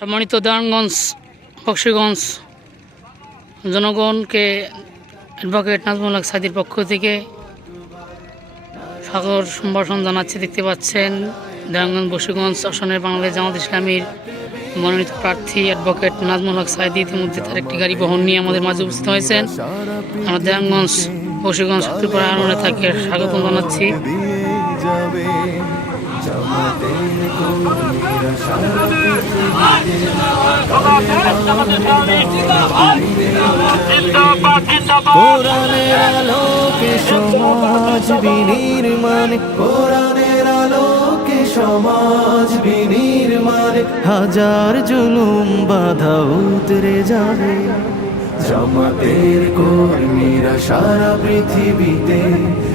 সম্মানিত দেওয়ানগঞ্জ বক্সিগঞ্জ জনগণকে অ্যাডভোকেট নাজমুল হক সাদির পক্ষ থেকে সাগর সম্ভাষণ জানাচ্ছি। দেখতে পাচ্ছেন দেওয়ানগঞ্জ বক্সিগঞ্জ আসনের বাংলাদেশ জামাত ইসলামীর মনোনীত প্রার্থী অ্যাডভোকেট নাজমুল হক সাইদি ইতিমধ্যে তার একটি গাড়ি বহন নিয়ে আমাদের মাঝে উপস্থিত হয়েছেন। আমরা দেওয়ানগঞ্জ বক্সিগঞ্জ সত্যিপাড়া তাকে স্বাগতম জানাচ্ছি। কোরআনের আলোকে সমাজ বিনির্মাণ, কোরআনের আলোকে সমাজ বিনির্মাণ। হাজার জুলুম বাধা উতরে যাবে। জামাতের কর্মীরা সারা পৃথিবীতে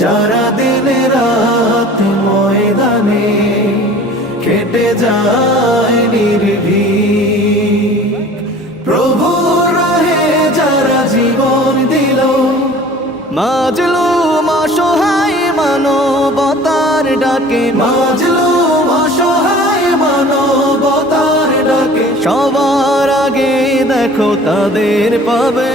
যারা দিনে রাত ময়দানে কেটে যায় নির্ভীক। প্রভু রাহে যারা জীবন দিল, মাজলু অসহায় মানবতার ডাকে। মাজলু অসহায় মানবতার ডাকে। সবার আগে দেখো তাদের পাবে।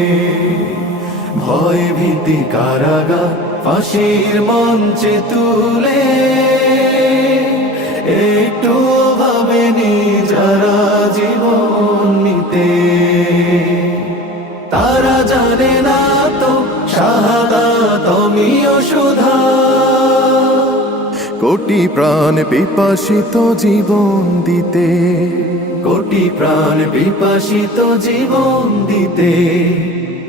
ভয় ভীতি কারাগার, ফাঁসির মঞ্চে তুলে। একটু ভাবেনি যারা জীবন নিতে। তারা জানে না তো শাহাদা তুমিও সুধা। কোটি প্রাণ বিপাসিত জীবন দিতে। কোটি প্রাণ বিপাসিত জীবন দিতে।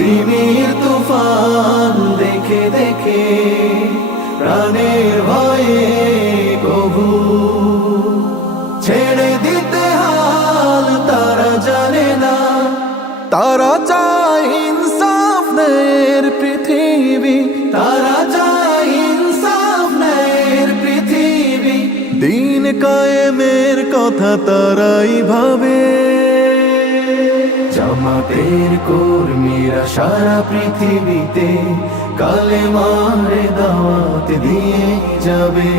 তিমির তুফান দেখে দেখে প্রাণের ভয়ে কভু ছেড়ে দিতে হাল তারা জানে না। তারা চায় ইনসাফ নের পৃথিবী। তারা চায় ইনসাফ নের পৃথিবী। দিন কায়েমের কথা তারাই ভাবে। জামাতের কর্মীরা সারা পৃথিবীতে কালে মারে দাওয়াত দিয়ে যাবে।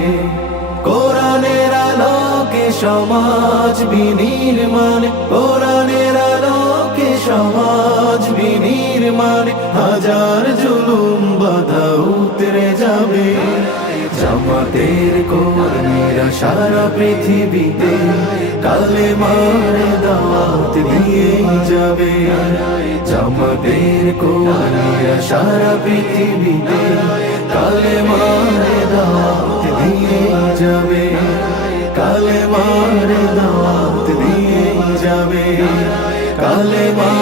কোরআনের আলোকে সমাজ বিনির্মাণ, কোরআনের আলোকে সমাজ বিনির্মাণ, হাজার জুলুম বাধা এরা সারা পৃথিবীতে কালে মারে দাওয়াত দিয়ে যাবে। জামাতের কোয়ানিরা সারা পৃথিবীতে কালে মারে দাওয়াত দিয়ে যাবে। কালে মারে দাওয়াত দিয়ে যাবে। কালে মা